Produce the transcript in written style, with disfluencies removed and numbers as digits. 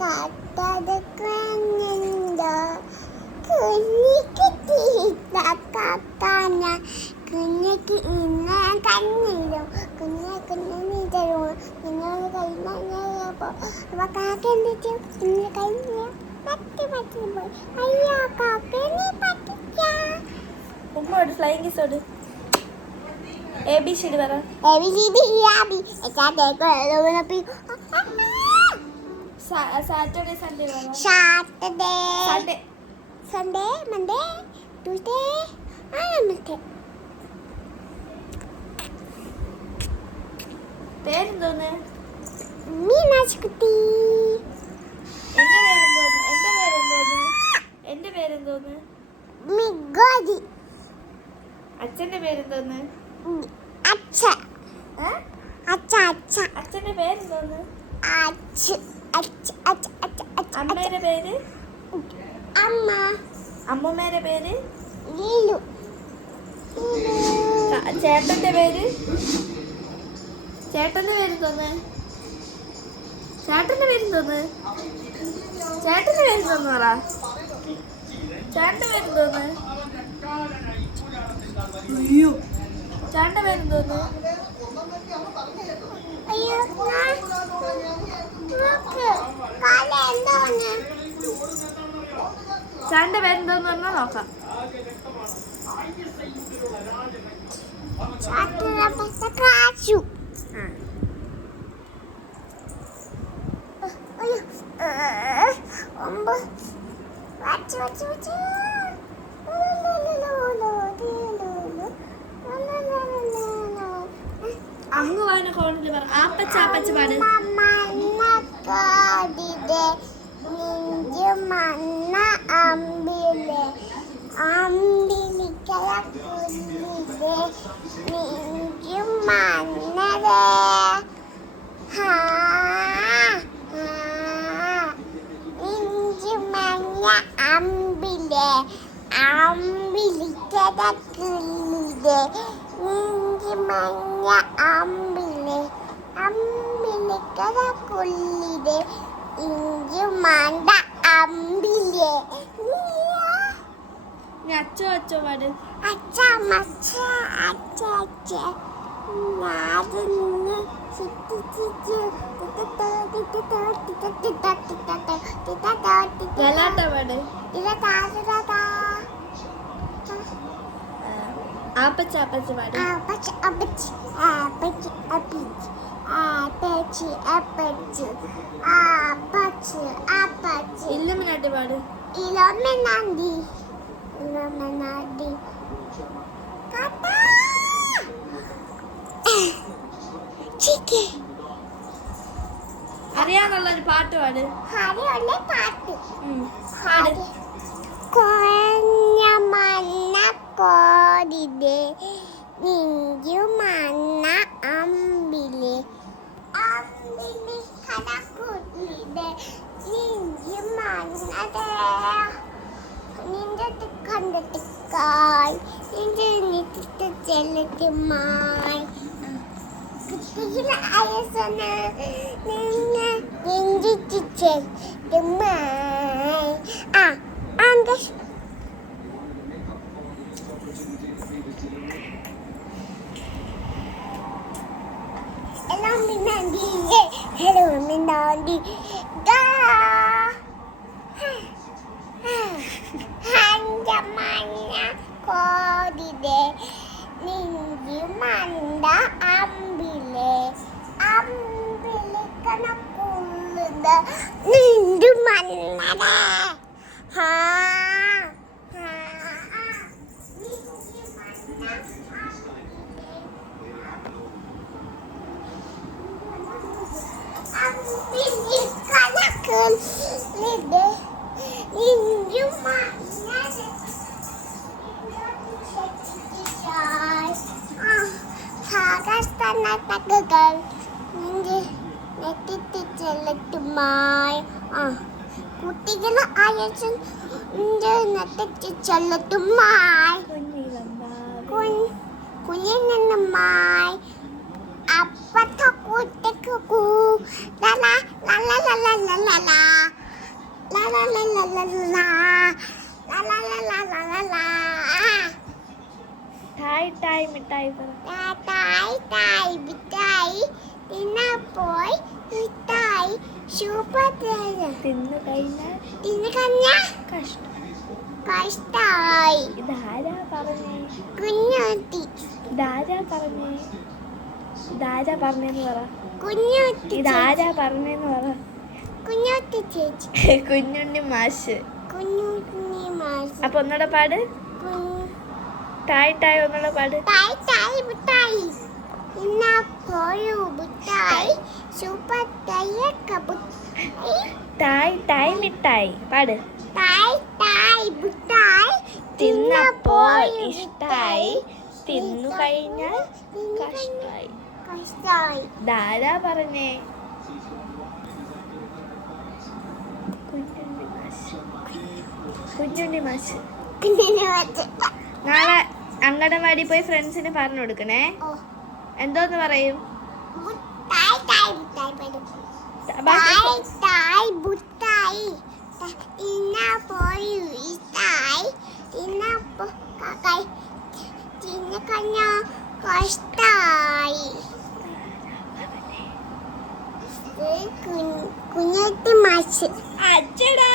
കാക്കാടുക്കുന്നുണ്ടോ കുഞ്ഞിക്ക് തീറ്റ കാക്കാന കുഞ്ഞിക്ക് ഇന്ന കണ്ണിടും കുഞ്ഞിന് തരും കുഞ്ഞോട് കഴിഞ്ഞപ്പോ അപ്പൊ കാക്ക എന്തിച്ചു കുഞ്ഞിന് കഴിഞ്ഞ പറ്റി പോയി അയ്യോ കാക്ക നീ പറ്റിച്ച ഉമ്മ ഒരു ഫ്ലൈങ് കിസ് ഓട് ABCD പറ ABCD EAB സാറ്റർഡേ സൺഡേ പറ സൺഡേ മൺഡേ ട്യൂസ്ഡേ വെനസ്ഡേ പേരെന്തോന്ന് മീനാക്ഷി കുട്ടി എന്റെ പേരെന്തോന്ന് മിഗോദി അച്ഛന്റെ പേരെന്തോന്ന് അച്ഛ അച്ഛന്റെ പേരെന്തോന്ന് അച്ഛ അമ്മയുടെ പേര് അമ്മ അമ്മൂമ്മേടെ പേര് ലീലു ചേട്ടന്റെ പേര് ചേട്ടന്റെ പേരെന്തോന്ന് ചേട്ടന്റെ പേരെന്തോന്ന് പറ ചേട്ടന്റെ പേരെന്തോന്ന് അയ്യോ ചേട്ടന്റെ പേരെന്തോന്ന് അയ്യോ കാല എന്തോന്ന് ചേട്ടന്റെ പേരെന്തോന്ന് പറഞ്ഞാൽ നോക്കാം കാച്ചു അങ്ങ് വായന കോണില് പറ ആപ്പച്ച ആപ്പച്ച പാട് മണ്ണ അമ്പിലെ അമ്പിലിക്കല കുഞ്ഞിലെ നെഞ്ചും മണ്ണതേ നെഞ്ചും മഞ്ഞ അമ്പിലെ അമ്പിലിക്കല കുഞ്ഞിലെ നെഞ്ചും മഞ്ഞ അമ്പിലെ അമ്പിലിക്കല കുഞ്ഞിലെ ഇഞ്ചും മണ്ട അമ്പിലെ അച്ചോ അച്ചോ പാട് അച്ഛ മച്ച അച്ഛ അച്ഛ നാടിന് ഗലാട്ട പാട് ആപ്പച്ച ആപ്പച്ച പാട് ഇല്ലുമിനാട്ടി പാട് ഇലൊമെനാണ്ടി അറിയാന്നുള്ളൊരു പാട്ട് പാട് പാട്ട് പാട് കൊഞ്ഞ മണ്ണ കോടിലെ നിഞ്ചു മണ്ണ അമ്പിലെ അമ്പിലി കടക്കുടിലെ നിഞ്ചു മണ്ണതേ നിന്റെ കണ്ടിട്ടിക്കായി നിന്റെ നിട്ടിട്ട് ചെല്ലുമായി കുട്ടിയിലെ അയസന നിന്നെ നെഞ്ചിട്ട് ചെല്ലുമായി അങ്ക Hello, Minandi. Da. Hanjamanya kodide. Ninji manda ambile. Ambile kana kulda. Ninju mannada. Ha. കുട്ടികളെ അയച്ചു ചെല്ലട്ടുമായി കുഞ്ഞിനുമായി അപ്പത്തെ കുട്ടിക്ക് ലാ ലാ ലാ ലാ ലാ ലാ ലാ ടായ് ടായ് മിഠായി പറ. തായ് തായ് മിഠായി തിന്നപ്പോൾ മിഠായി സൂപ്പർ തിന്നു കഴിഞ്ഞാൽ തിന്നു കഞ്ഞ കഷ്ടം. കഷ്ടായി ഇതാരാ പറഞ്ഞേ? കുഞ്ഞുട്ടി ഇതാരാ പറഞ്ഞേ? ഇതാരാ പറഞ്ഞെന്ന് പറ. കുഞ്ഞുട്ടി ഇതാരാ പറഞ്ഞെന്ന് പറ. കുഞ്ഞുട്ടി ചേച്ചി കുഞ്ഞുണ്ണി മാഷ്. കുഞ്ഞുണ്ണി മാഷ് അപ്പൊ ഒന്നുകൂടെ പാട്. ടായ് ടായ് ഒന്നുകൂടെ പാട്. തായ് തായ് മിഠായി തിന്നപ്പോൾ മിഠായി സൂപ്പർ ടായ് ടായ് മിഠായി പാട്. തായ് തായ് മിഠായി തിന്നപ്പോൾ ഇഷ്ടായി, തിന്നു കഴിഞ്ഞാൽ കഷ്ടായി. കഷ്ടായി ധാരാ പറഞ്ഞേ? കുഞ്ഞുണ്ണി മാഷ്. കുഞ്ഞുണ്ണി മാഷ്. നാളെ അങ്കണവാടി പോയി ഫ്രണ്ട്സിന് പറഞ്ഞു കൊടുക്കണേ. എന്തോന്ന് പറയും? തായ് തായ് മിഠായി പറയും. ബാക്കി തായ് തായ് മിഠായി തിന്നപ്പോൾ ഇഷ്ടായി, തിന്നപ്പോൾ തിന്നു കഴിഞ്ഞ കഷ്ടായി. കുഞ്ഞുട്ടി മാഷ്. അച്ചടാ.